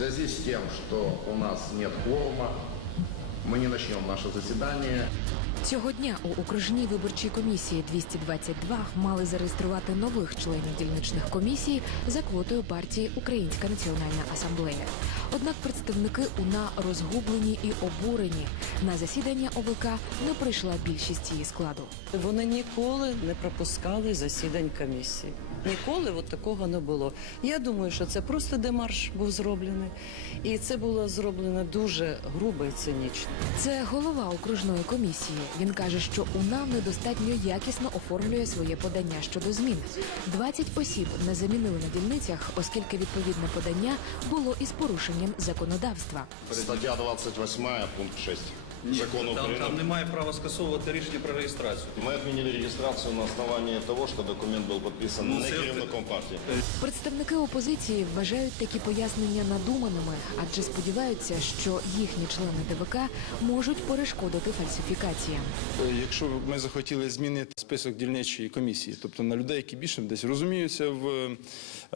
связи с тем, что у нас нет кворума, мы не начнем наше заседание. Цього дня у окружній виборчій комісії 222 мали зареєструвати нових членів дільничних комісій за квотою партії Українська національна асамблея. Однак представники УНА розгублені і обурені. На засідання ОВК не прийшла більшість її складу. Вони ніколи не пропускали засідань комісії. Ніколи от такого не було. Я думаю, що це просто демарш був зроблений, і це було зроблено дуже грубо і цинічно. Це голова окружної комісії. Він каже, що УНА недостатньо якісно оформлює своє подання щодо змін. 20 осіб не замінили на дільницях, оскільки відповідне подання було із порушенням законодавства. Стаття 28, пункт 6 закону Там, там немає права скасовувати рішення про реєстрацію. Мы отменили регистрацию на основании того, что документ был подписан Ну, не це- керівником партії. Представники опозиції вважають такі пояснення надуманими, адже сподіваються, що їхні члени ДВК можуть перешкодити фальсифікаціям. Якщо ми захотіли змінити список дільничої комісії, тобто на людей, які більше десь розуміються в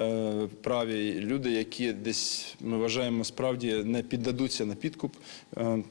е, праві, люди, які десь ми вважаємо справді не піддадуться на підкуп, е,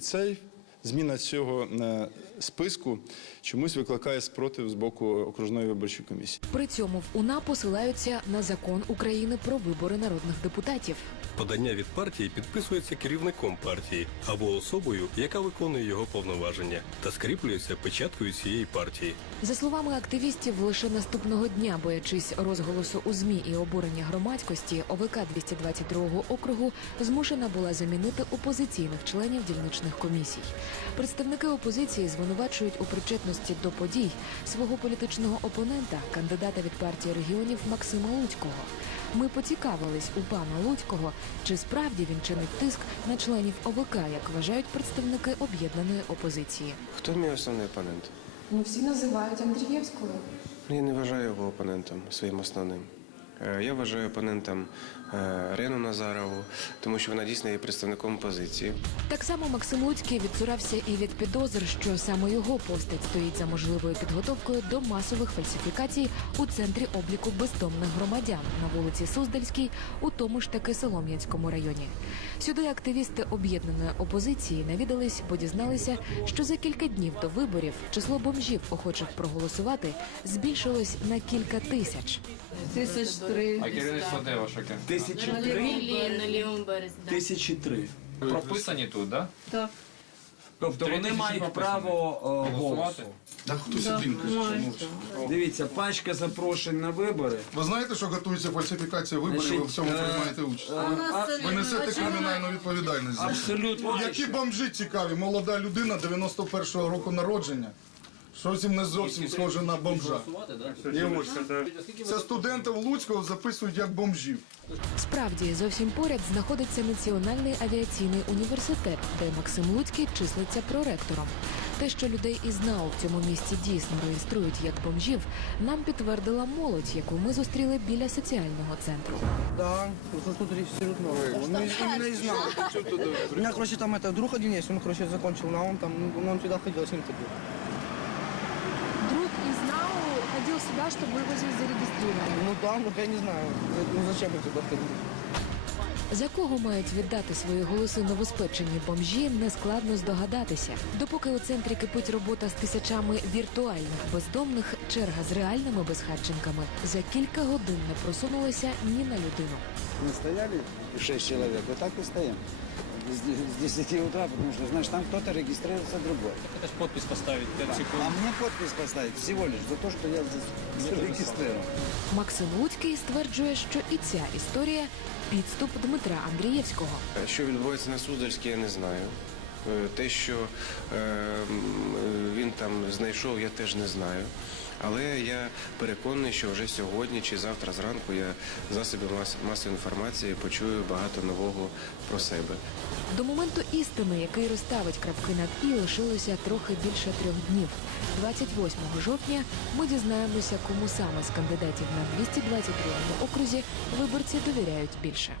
цей зміна цього е, списку чомусь викликає спротив з боку окружної виборчої комісії. При цьому в УНА посилаються на закон України про вибори народних депутатів. Подання від партії підписується керівником партії або особою, яка виконує його повноваження, та скріплюється печаткою цієї партії. За словами активістів, лише наступного дня, боячись розголосу у змі і обурення громадськості, ОВК 222 округу змушена була замінити опозиційних членів дільничних комісій. Представники опозиції звинувачують у причетності до подій свого політичного опонента, кандидата від партії регіонів Максима Луцького. Ми поцікавились у пана Луцького, чи справді він чинить тиск на членів ОВК, як вважають представники об'єднаної опозиції. Хто мій основний опонент? Ну, всі називають Андрієвською. Я не вважаю його опонентом своїм основним. Е, Я вважаю опонентом е, Рену Назарову, тому що вона дійсно є представником опозиції. Так само Максим Луцький відсурався і від підозр, що саме його постать стоїть за можливою підготовкою до масових фальсифікацій у центрі обліку бездомних громадян на вулиці Суздальській, у тому ж таки Солом'янському районі. Сюди активісти об'єднаної опозиції навідались, бо дізналися, що за кілька днів до виборів число бомжів, охочих проголосувати, збільшилось на кілька тисяч. Тисяч три. А керівництво де ваше? Тисячі На три. лівому, на лівому березі. да. Тисячі три. Прописані тут, так? Так. Тобто Три вони тисячі мають прописані. право е, голосу. Голосувати? Дивіться, пачка запрошень на вибори. Ви знаєте, що готується фальсифікація виборів, Значить, ви в цьому е, приймаєте участь? А, Ви несете кримінальну відповідальність. за це. Абсолютно. Які бомжі цікаві? Молода людина 91-го року народження. Щось їм не зовсім схоже на бомжа. І ось. Це студентів Луцького записують як бомжів. Справді, зовсім поряд знаходиться Національний авіаційний університет, де Максим Луцький числиться проректором. Те, що людей із НАУ в цьому місці дійсно реєструють як бомжів, нам підтвердила молодь, яку ми зустріли біля соціального центру. Да, вот тут регистрируют нового. Он именно из НАУ. У меня, короче, там это друг один есть, он, короче, закончил НАУ, там, ну, он сюда ходил, с ним ходил. Сюди, щоб його здесь зарегистрировали. Ну да, ну я не знаю, ну зачем он сюда ходил. За кого мають віддати свої голоси новоспечені бомжі, нескладно здогадатися. Допоки у центрі кипить робота з тисячами віртуальних бездомних, черга з реальними безхатченками за кілька годин не просунулася ні на людину. Мы стояли, шесть человек, вот так и стоим. С 10 утра, потому что, знаешь, там кто-то регистрируется другой. Це ж підпис поставити 5 А секунд. мне подпись поставить всего лишь за то, что я здесь зарегистрирован. Максим Луцький стверджує, що і ця історія підступ Дмитра Андрієвського. Що відбувається на Суздальській, я не знаю. Е, Те, що е, він там знайшов, я теж не знаю. Але я переконаний, що вже сьогодні чи завтра зранку я в засобі мас- масової інформації почую багато нового про себе. До моменту істини, який розставить крапки над і, лишилося трохи більше трьох днів. 28 жовтня ми дізнаємося, кому саме з кандидатів на 222 окрузі виборці довіряють більше.